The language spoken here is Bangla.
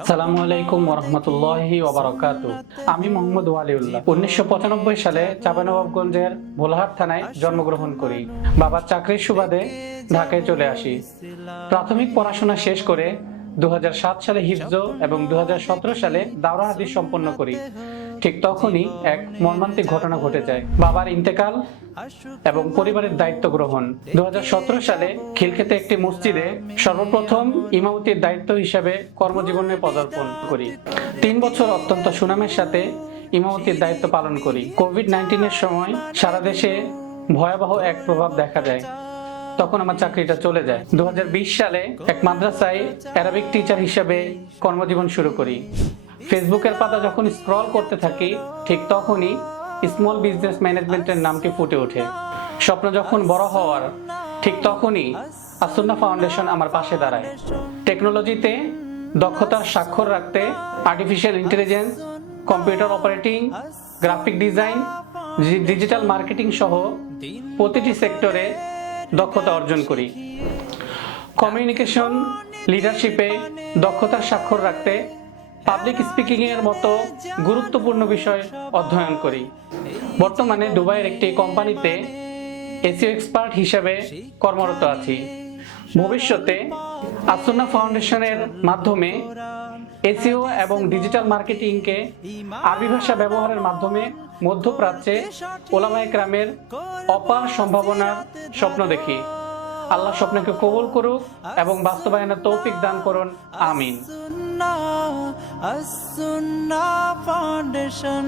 আসসালামু আলাইকুম ওয়া রাহমাতুল্লাহি ওয়া বারাকাতুহু। আমি মোহাম্মদ ওয়ালিউল্লাহ 1995 সালে চাঁপাইনবাবগঞ্জের ভোলাহাট থানায় জন্মগ্রহণ করি। বাবার চাকরির সুবাদে ঢাকায় চলে আসি। প্রাথমিক পড়াশোনা শেষ করে 2007 সালে হিফজ এবং 2017 সালে দাওরা হাদিস সম্পন্ন করি। ঠিক তখনই এক মর্মান্তিক ঘটনা ঘটে যায়, বাবার ইন্তেকাল এবং পরিবারের দায়িত্ব গ্রহণ। 2017 সালে খিলক্ষেতে একটি মসজিদে সর্বপ্রথম ইমামতির দায়িত্ব হিসেবে কর্মজীবনে পদার্পণ করি। 3 বছর অত্যন্ত সুনামের সাথে ইমামতির দায়িত্ব পালন করি। কোভিড-19 সময় সারা দেশে ভয়াবহ এক প্রভাব দেখা যায়, তখন আমার চাকরিটা চলে যায়। 2020 সালে এক মাদ্রাসায় অ্যারাবিক টিচার হিসেবে কর্মজীবন শুরু করি। ফেসবুকের পাতা যখন স্ক্রল করতে থাকি, ঠিক তখনই স্মল বিজনেস ম্যানেজমেন্টের নামটি ফুটে ওঠে। স্বপ্ন যখন বড় হওয়ার, ঠিক তখনই আসুন্নাহ ফাউন্ডেশন আমার পাশে দাঁড়ায়। টেকনোলজিতে দক্ষতার স্বাক্ষর রাখতে artificial intelligence, computer operating, graphic design, digital marketing সহ প্রতিটি সেক্টরে দক্ষতা অর্জন করি। কমিউনিকেশন, লিডারশিপে দক্ষতার স্বাক্ষর রাখতে পাবলিক স্পিকিং এর মতো গুরুত্বপূর্ণ বিষয় অধ্যয়ন করি। বর্তমানে দুবাইয়ের একটি কোম্পানিতে এসইও এক্সপার্ট হিসেবে কর্মরত আছি। ভবিষ্যতে আসুন্নাহ ফাউন্ডেশনের মাধ্যমে এসইও এবং ডিজিটাল মার্কেটিংকে আরবি ভাষা ব্যবহারের মাধ্যমে মধ্যপ্রাচ্যে ওলামায়ে কেরামের অপার সম্ভাবনার স্বপ্ন দেখি। আল্লাহ স্বপ্নকে কবুল করুক এবং বাস্তবায়নের তৌফিক দান করুন, আমিন। আসুন্নাহ ফাউন্ডেশন।